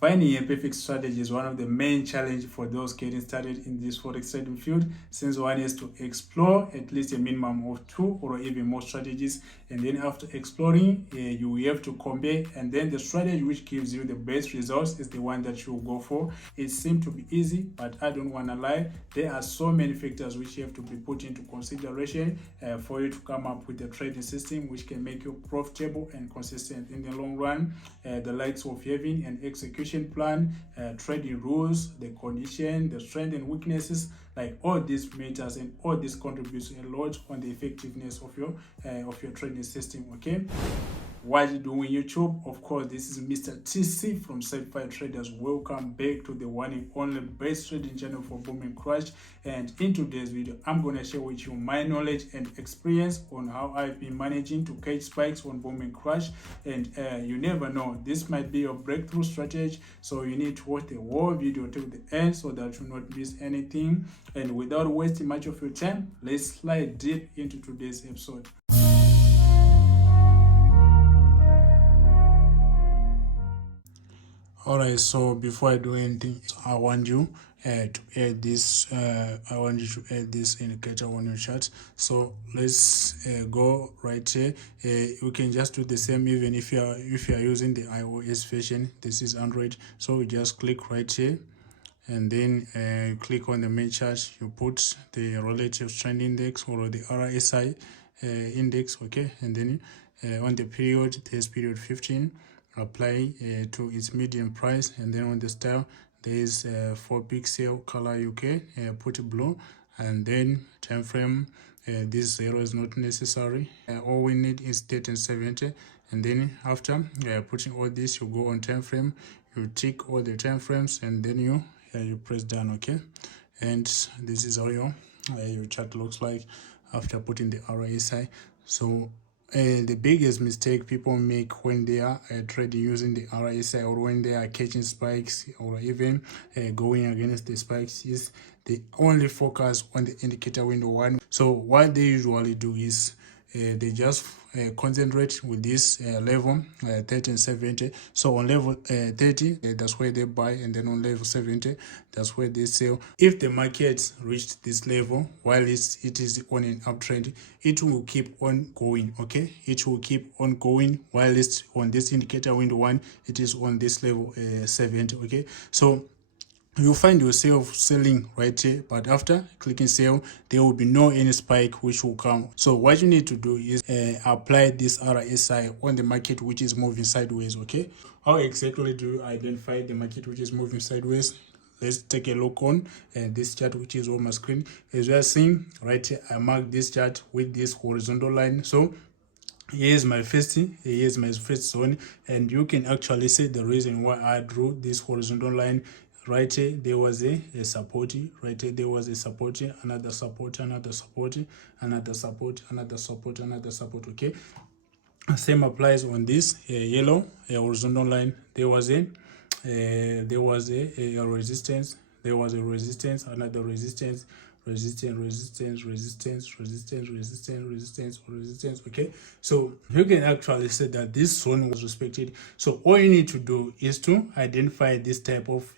Finding a perfect strategy is one of the main challenges for those getting started in this forex trading field, since one has to explore at least a minimum of 2 or even more strategies, and then after exploring, you have to compare, and then the strategy which gives you the best results is the one that you go for. It seems to be easy, but I don't want to lie, there are so many factors which have to be put into consideration for you to come up with a trading system which can make you profitable and consistent in the long run. The likes of having an execution plan, trading rules, the condition, the strength and weaknesses, like all these matters and all this contributes a lot on the effectiveness of your trading system. Okay, what you doing YouTube? Of course, this is Mr. TCee from Certified Traders. Welcome back to the one and only best trading channel for boom and crash. And in today's video, I'm gonna share with you my knowledge and experience on how I've been managing to catch spikes on boom and crash. And you never know, this might be your breakthrough strategy, so you need to watch the whole video till the end so that you not miss anything. And without wasting much of your time, let's slide deep into today's episode. Alright, so before I do anything, I want you to add this. I want you to add this indicator on your chart. So let's go right here. We can just do the same even if you are using the iOS version. This is Android, so you just click right here, and then click on the main chart. You put the relative trend index or the RSI index, okay, and then on the period, there's period 15. Apply to its median price, and then on the style there is 4 pixel color. You can put blue, and then time frame, this 0 is not necessary. All we need is 30 and 70, and then after putting all this, you go on time frame, you tick all the time frames, and then you press done. Okay, and this is how your chart looks like after putting the RSI. So the biggest mistake people make when they are trading using the RSI, or when they are catching spikes, or even going against the spikes, is they only focus on the indicator window 1. So what they usually do is they just concentrate with this level 30 and 70. So on level 30, that's where they buy, and then on level 70, that's where they sell. If the market reached this level while it is on an uptrend, it will keep on going. Okay, it will keep on going while it's on this indicator window 1, it is on this level 70. Okay, so you find yourself selling right here, but after clicking sell, there will be no any spike which will come. So what you need to do is apply this RSI on the market which is moving sideways. Okay, how exactly do you identify the market which is moving sideways? Let's take a look on this chart which is on my screen. As you are seeing right here, I marked this chart with this horizontal line. So here's my first zone, and you can actually see the reason why I drew this horizontal line. Right here there was a support, right here there was a support, another support, another support, another support, another support, another support. Okay, same applies on this yellow horizontal line. There was a resistance, there was a resistance, another resistance, resistance. Okay, so you can actually say that this zone was respected. So all you need to do is to identify this type of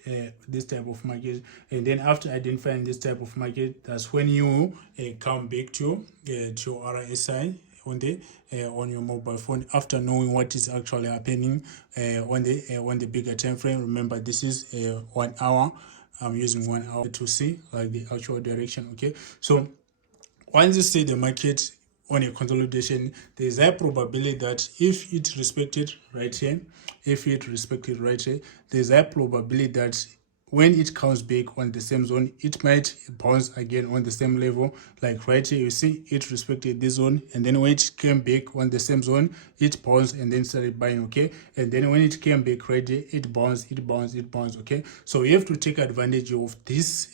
market, and then after identifying this type of market, that's when you come back to your RSI on your mobile phone, after knowing what is actually happening on the bigger time frame. Remember, this is 1 hour. I'm using 1 hour to see like the actual direction. Okay, so once you see the market on a consolidation, there is a probability that if it respected right here, there's a probability that when it comes back on the same zone, it might bounce again on the same level. Like right here, you see it respected this zone, and then when it came back on the same zone, it bounced and then started buying. Okay, and then when it came back right here, it bounced. Okay, so you have to take advantage of this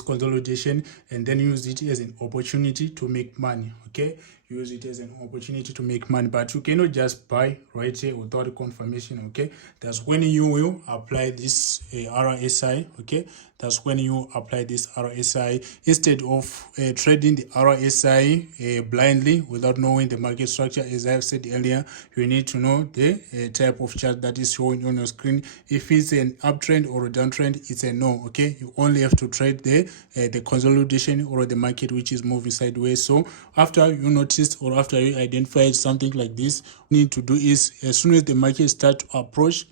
consolidation, and then use it as an opportunity to make money. okay? Use it as an opportunity to make money, but you cannot just buy right here without confirmation, okay? That's when you will apply this RSI, okay? That's when you apply this RSI instead of trading the RSI blindly without knowing the market structure. As I've said earlier, you need to know the type of chart that is showing on your screen. If it's an uptrend or a downtrend, it's a no, okay? You only have to trade the consolidation or the market which is moving sideways. So after you noticed or after you identified something like this, what you need to do is as soon as the market start to approach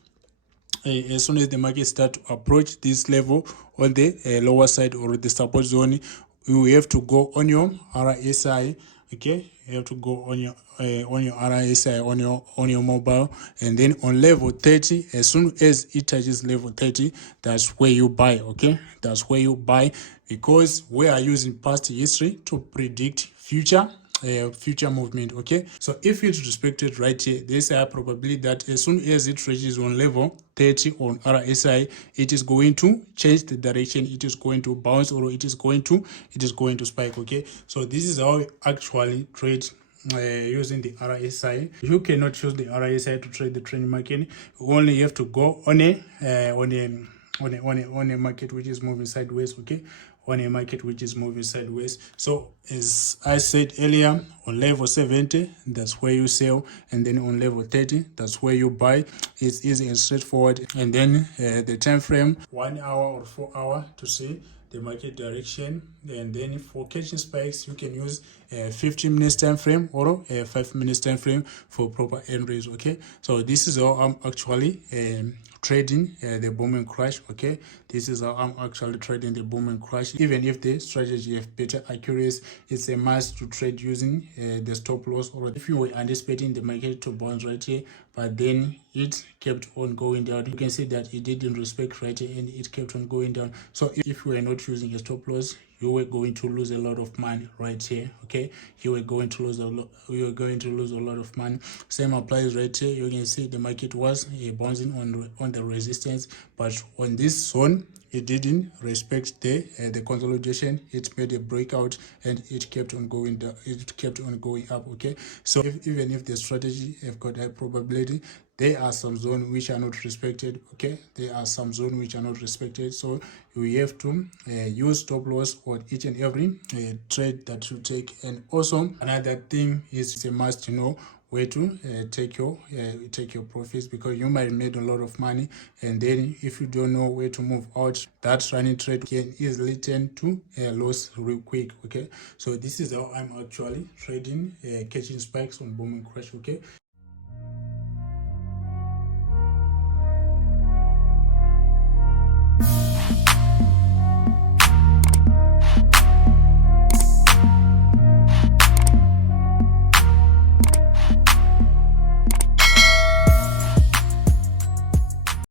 this level on the lower side or the support zone, you have to go on your RSI, okay? You have to go on your RSI on your mobile, and then on level 30, as soon as it touches level 30, that's where you buy, okay? That's where you buy, because we are using past history to predict future movement, okay? So if it's respected right here, there's a probability that as soon as it reaches on level 30 on RSI, it is going to change the direction, it is going to bounce, or it is going to spike, okay? So this is how we actually trade using the RSI. You cannot use the RSI to trade the trend market. You only have to go on a market which is moving sideways, okay? On a market which is moving sideways. So as I said earlier, on level 70, that's where you sell, and then on level 30, that's where you buy. It's easy and straightforward. And then the time frame, 1 hour or 4 hour to see the market direction. And then for catching spikes, you can use a 15 minutes time frame or a 5 minutes time frame for proper entries, okay? So this is how I'm actually trading the boom and crash, okay? This is how I'm actually trading the boom and crash. Even if the strategy have better accuracy, it's a must to trade using the stop loss, or if you were anticipating the market to bounce right here, but then it kept on going down, you can see that it didn't respect right here and it kept on going down. So if you were not using a stop loss, you were going to lose a lot of money right here, okay? You were going to lose a lot of money. Same applies right here. You can see the market was bouncing on the resistance, but on this zone it didn't respect the consolidation. It made a breakout and it kept on going down, it kept on going up, okay? So even if the strategy have got high probability, there are some zones which are not respected, okay? There are some zones which are not respected. So you have to use stop loss on each and every trade that you take. And also another thing is, it's a must to know where to take your profits, because you might made a lot of money, and then if you don't know where to move out, that running trade can easily turn to loss real quick, okay? So this is how I'm actually trading catching spikes on boom and crash, okay?